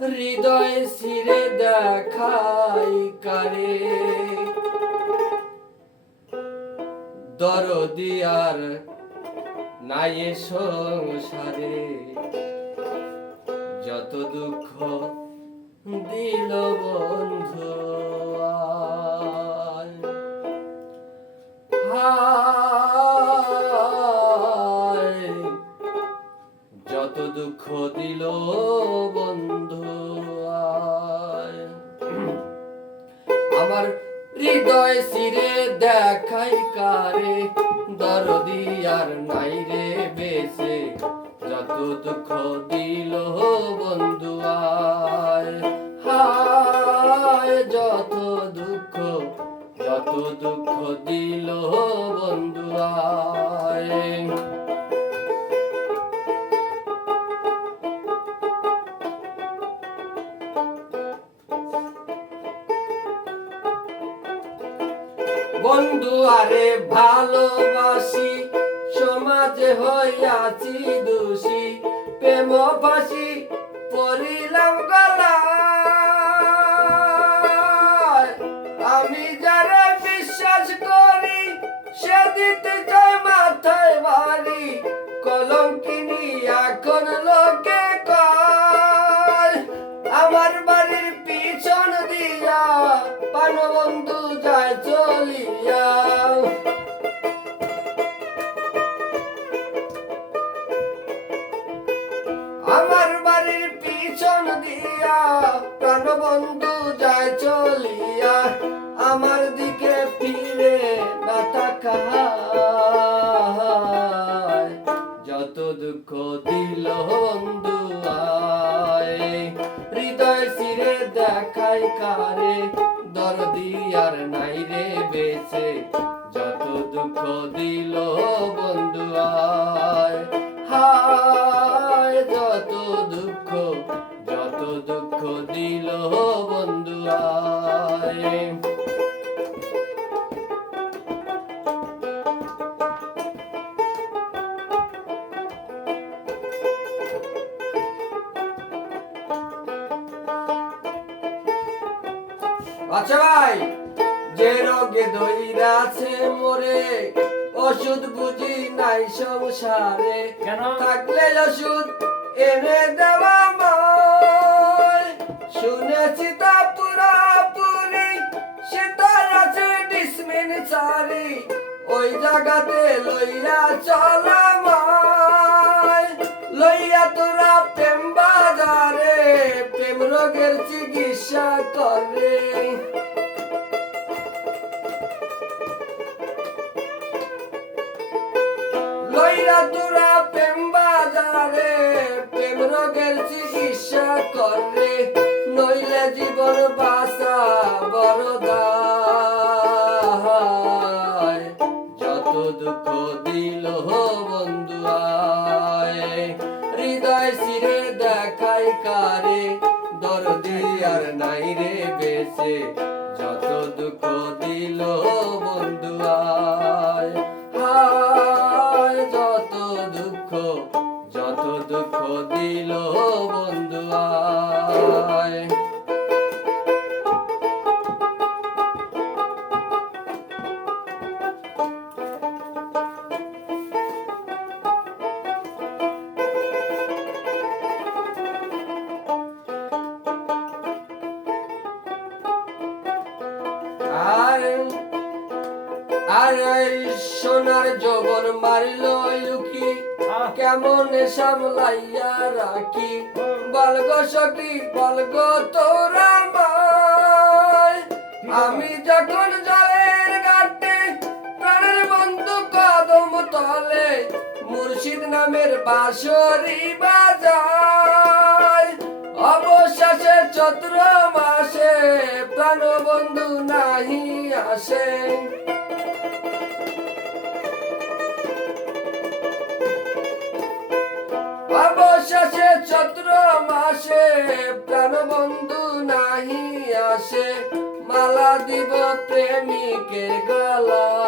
হৃদয় সিরে দেখাই কারে দরদি আর নাই সংসারে, যত দুঃখ দিল বন্ধু। যত দুঃখ দিল হৃদয় সিরে দেখাই কারে? দরদি আর নাই রে বেশে যত দুঃখ দিল বন্ধু হায় যত দুঃখ যত দুঃখ দিল বন্ধু, আয়। বন্ধু আরে ভালোবাসি সমাজে হইয়াছি দোষী। প্রেম বাসি পড়িলাম গলায় প্রাণবন্ধু যায় চলিয়া আমার দিকে ফিরে না যত দুঃখ দিল বন্ধু, আয়। হৃদয় সিরে দেখাই কারে, দরদি আর নাই রে বেছে যত দুঃখ দিল বন্ধু, আয়। আচ্ছা ভাই যে রোগে দইরাছে মোরে ওষুধ বুঝি নাই সংসারে। কেন? থাকলে ওষুধ এনে দেওয়া মই। শুনেছি তা পুরাপুরি সীতার আছে ডিসমিন চারি ওই জায়গাতে লইয়া চলা রোগের চিকিৎসা করে লইয়া তোরা প্রেম বাজারে, প্রেম রোগের চিকিৎসা করে নইলে জীবন বাসা যত দুঃখ দিল বন্ধু আয়, হৃদয় দেখাই কারে। আর নাই রে বেছে যত দুঃখ দিল বন্ধু আয়, যত দুঃখ যত দুঃখ দিল বন্ধু আয়। আর আর সোনার মারিল লুকি। কেমন সামলাইয়া রাখি। বলগ সখী, বলগ তোরা। আমি যখন জলের ঘাটে প্রাণের বন্ধু কদম তলে, মুর্শিদ নামের বাঁশরি বাজায় অবশেষে চৈত্র প্রাণ বন্ধু নাহি আসে। অবশেষে চৈত্র মাসে প্রাণ বন্ধু নাহি আসে। মালা দিব প্রেমিকের গলায়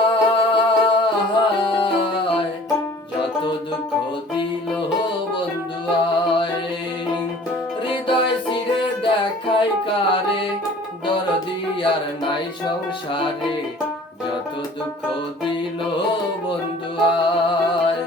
কারে দরদি আর নাই সংসারে। যত দুঃখ দিল বন্ধু আয়